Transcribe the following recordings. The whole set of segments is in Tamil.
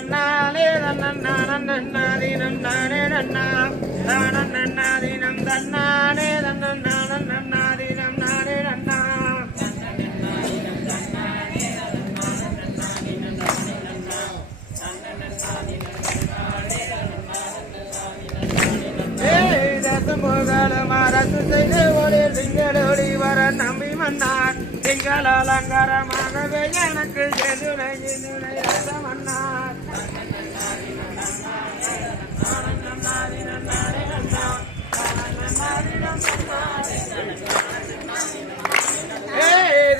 தன்னாலே தன்னன்னானே நன்னா தானன்னாதீனம் தன்னாலே தன்னன்னாதீனம் நானே நன்னா அரசு செய்து ஒளி திங்களோடி வர நம்பி மன்னார் திங்கள் அலங்காரமாகவே எனக்கு எதுனை மன்னார்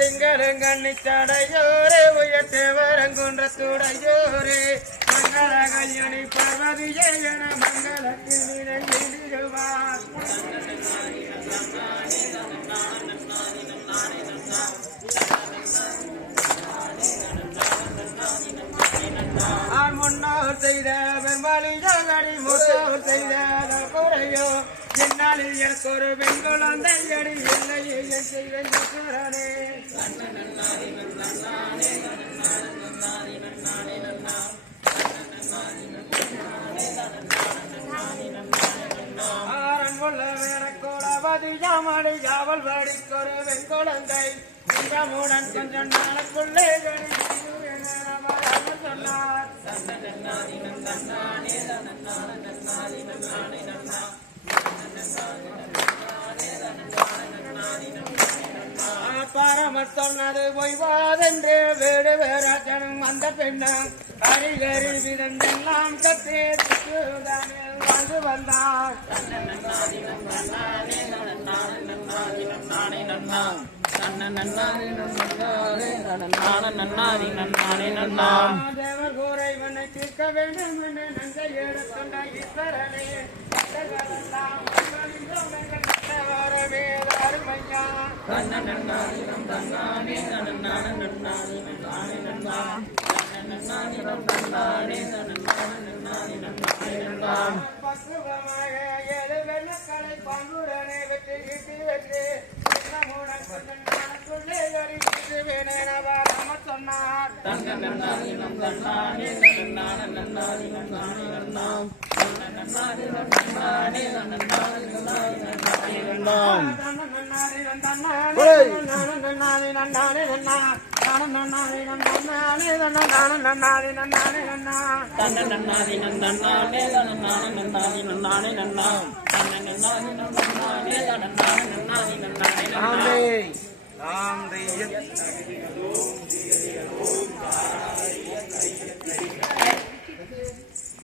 திங்களுங்கண்ணிச்சடையோரே உயர்த்தேவரங்குன்றத்துடையோரே மங்கள கல்யாணி பார்வதியே என மங்களத்தில் நிறைந்திடுவார் முன்னோர் செய்த பெண்பாளியோகடி மூத்தோர் செய்த குறையோ என்னாலில் எனக்கு ஒரு பெண் குழந்தை அடி இல்லையே என் செய்வேன் பதியாமடி காவல் படிக்கொரு வெண்குழந்தை மூடன் கொஞ்சம் நாளுக்குள்ளே சொன்னார் பாரமர் சொன்னது பொய்வாதென்று வீடு வேறாச்சனும் அந்த பெண்ணும் அறிகறி விதந்தெல்லாம் கத்தே தானே வாழ்ந்து வந்தார் தேவர் கூரை மண்ணை தீர்க்க வேண்டும் என்று நன்கை எடுத்துள்ள ஈஸ்வரனே அருமையா பக்குவமாக ஏழு வெள்ளக்கலை பங்குடனே வெற்றி ஈட்டி வெற்றி சொன்னார் Om